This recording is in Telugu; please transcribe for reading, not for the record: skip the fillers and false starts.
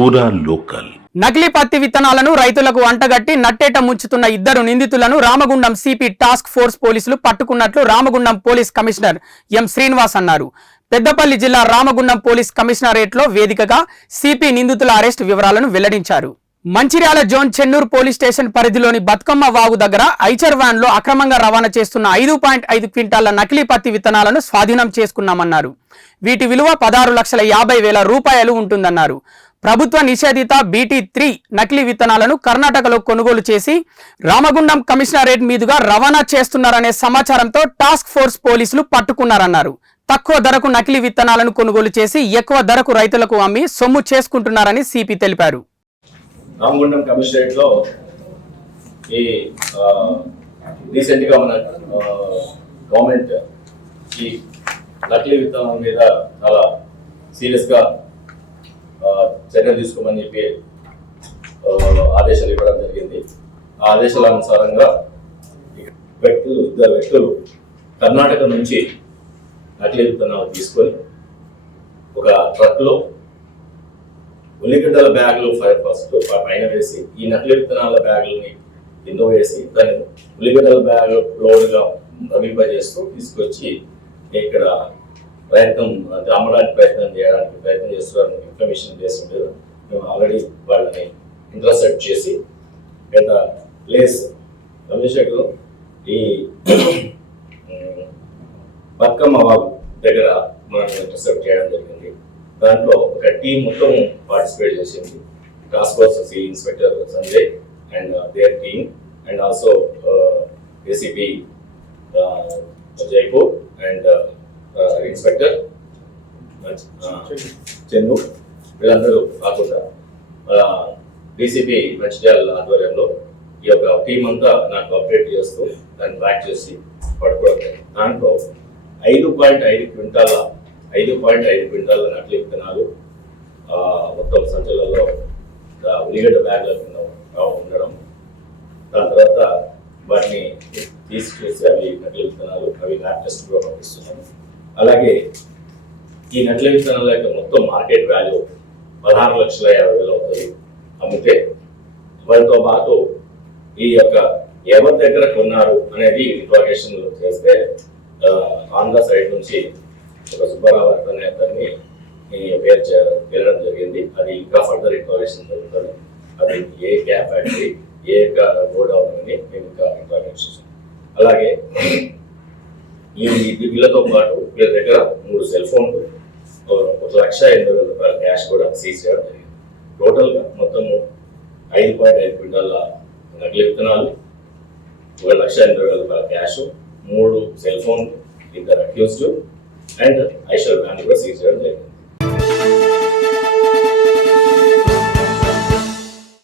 పూరా లోకల్. నకిలీ పత్తి విత్తనాలను రైతులకు అంటగట్టి నట్టేట ముంచుతున్న ఇద్దరు నిందితులను రామగుండం సిపి టాస్క్ ఫోర్స్ పోలీసులు పట్టుకున్నట్లు Ramagundam police commissioner M Srinivas అన్నారు. పెద్దపల్లి జిల్లా రామగుండం పోలీస్ కమిషనరేట్లో వేదికగా సిపి నిందితుల అరెస్ట్ వివరాలను వెల్లడించారు. Mancherial zone Chennur police station పరిధిలోని బతుకమ్మ వాగు దగ్గర ఐచర్ వ్యాన్ లో అక్రమంగా రవాణా చేస్తున్న 5.5 క్వింటాల నకిలీ పత్తి విత్తనాలను స్వాధీనం చేసుకున్నామన్నారు. వీటి విలువ 16,50,000 రూపాయలు ఉంటుందన్నారు. ప్రభుత్వ నిషేధిత BT3 నకిలీ విత్తనాలను కర్ణాటకలో కొనుగోలు చేసి రామగుండం కమిషనరేట్ మీదుగా రవాణా చేస్తున్నారనే సమాచారంతో టాస్క్ ఫోర్స్ పోలీసులు పట్టుకున్నారన్నారు. తక్కువ ధరకు నకిలీ విత్తనాలను కొనుగోలు చేసి ఎక్కువ ధరకు రైతులకు అమ్మి సొమ్ము చేసుకుంటున్నారని సిపి తెలిపారు. రామగుండం కమిషనరేట్ లో ఈ రీసెంట్ గా మన గవర్నమెంట్ ఈ నకిలీ విత్తనాల మీద చాలా సీరియస్ గా చర్య తీసుకోమని చెప్పి ఆదేశాలు ఇవ్వడం జరిగింది. ఆ ఆదేశాల అనుసారంగా ఇద్దరు వ్యక్తులు కర్ణాటక నుంచి నకిలీ విత్తనాలు తీసుకొని ఒక ట్రక్ లో ఉల్లిగడ్డల బ్యాగులు ఫస్ట్ పైన వేసి ఈ నకిలీ విత్తనాల బ్యాగులని కింద వేసి దాన్ని ఉల్లిగడ్డల బ్యాగ్ లోడ్గా రమింపజేస్తూ తీసుకొచ్చి ఇక్కడ అమ్మడానికి ప్రయత్నం చేస్తున్నారని ఇన్ఫర్మేషన్ చేసింది. మేము ఆల్రెడీ వాళ్ళని ఇంటర్సెప్ట్ చేసి గత ప్లేస్ కమిషనరేట్లో ఈ బతుకమ్మ వాగు దగ్గర మనం ఇంటర్సెప్ట్ చేయడం జరిగింది. దాంట్లో ఒక టీం మొత్తం పార్టిసిపేట్ చేసింది. Task force inspector Sanjay and their team and also ACP Jaipur and inspector Chennu, వీళ్ళందరూ కాకుండా డీసీపీ మంచిర్యాల ఆధ్వర్యంలో ఈ యొక్క టీం అంతా నాకు అప్డేట్ చేస్తూ దాన్ని ట్రాక్ చేసి పట్టుకోవడం. దాంట్లో 5.5 క్వింటాల నకిలీ విత్తనాలు మొత్తం సంచులలో ఉల్లిగడ్డ బ్యాగ్ల కింద ఉండడం. దాని తర్వాత వాటిని తీసుకొచ్చి అవి నకిలీ విత్తనాలు అవి ల్యాబ్ టెస్ట్ కూడా పంపిస్తున్నాము. అలాగే ఈ నకిలీ విత్తనాల యొక్క మొత్తం మార్కెట్ వాల్యూ 16,50,000 అవుతుంది అమ్మితే. వాటితో పాటు ఈ యొక్క ఎవరి దగ్గర కొన్నారు అనేది ఇంట్రాగేషన్ చేస్తే ఆంధ్ర సైడ్ నుంచి ఒక సుబ్బారావు అనే అతన్ని వెళ్ళడం జరిగింది. అది ఇంకా ఫర్దర్ ఇంట్రాగేషన్ జరుగుతుంది. అది ఏ క్యాప్ ఫ్యాక్టరీ ఏ గోడౌన్ అని మేము ఇంకా ఇంట్రాగేట్ చేసాం. అలాగే ఈ వీళ్ళతో పాటు వీళ్ళ దగ్గర 3 సెల్ ఫోన్లు 1,80,000 రూపాయల క్యాష్ కూడా సీజ్ చేయడం జరిగింది. టోటల్గా మొత్తము 5.5 క్వింటాల నకిలీ విత్తనాలు, 1,80,000 రూపాయల క్యాష్, 3 సెల్ ఫోన్లు, 2 అక్యూజ్డ్ అండ్ ఐషర్ వ్యాన్ కూడా సీజ్ చేయడం జరిగింది.